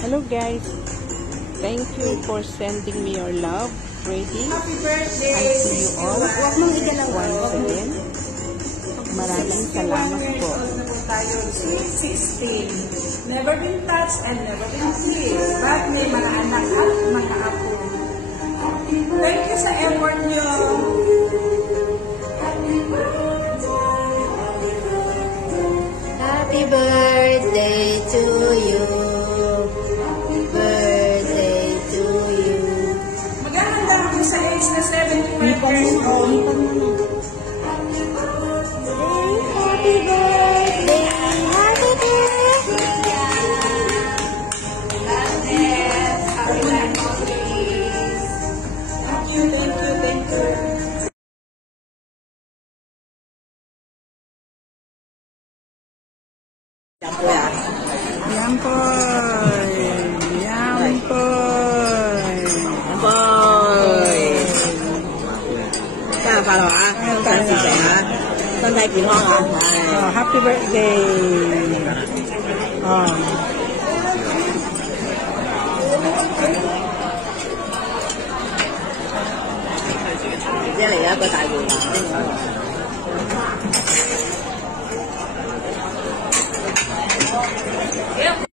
Hello guys, thank you for sending me your love. Ready? Happy birthday! I see you all once again. Maraming salamat po. Sweet 16. Never been touched and never been kissed. But may mga anak at mga apo. Thank you sa effort nyo. Happy birthday to you. Birthday to you. Maghahanda ako sa age na 75 years old. Happy birthday. Happy birthday. Happy birthday. Thank you, thank you, thank you. Yan po. Yan po. Boy. 生日快樂啊！生日食啊！身體健康啊！係。 Happy birthday.即係嚟一個大回環。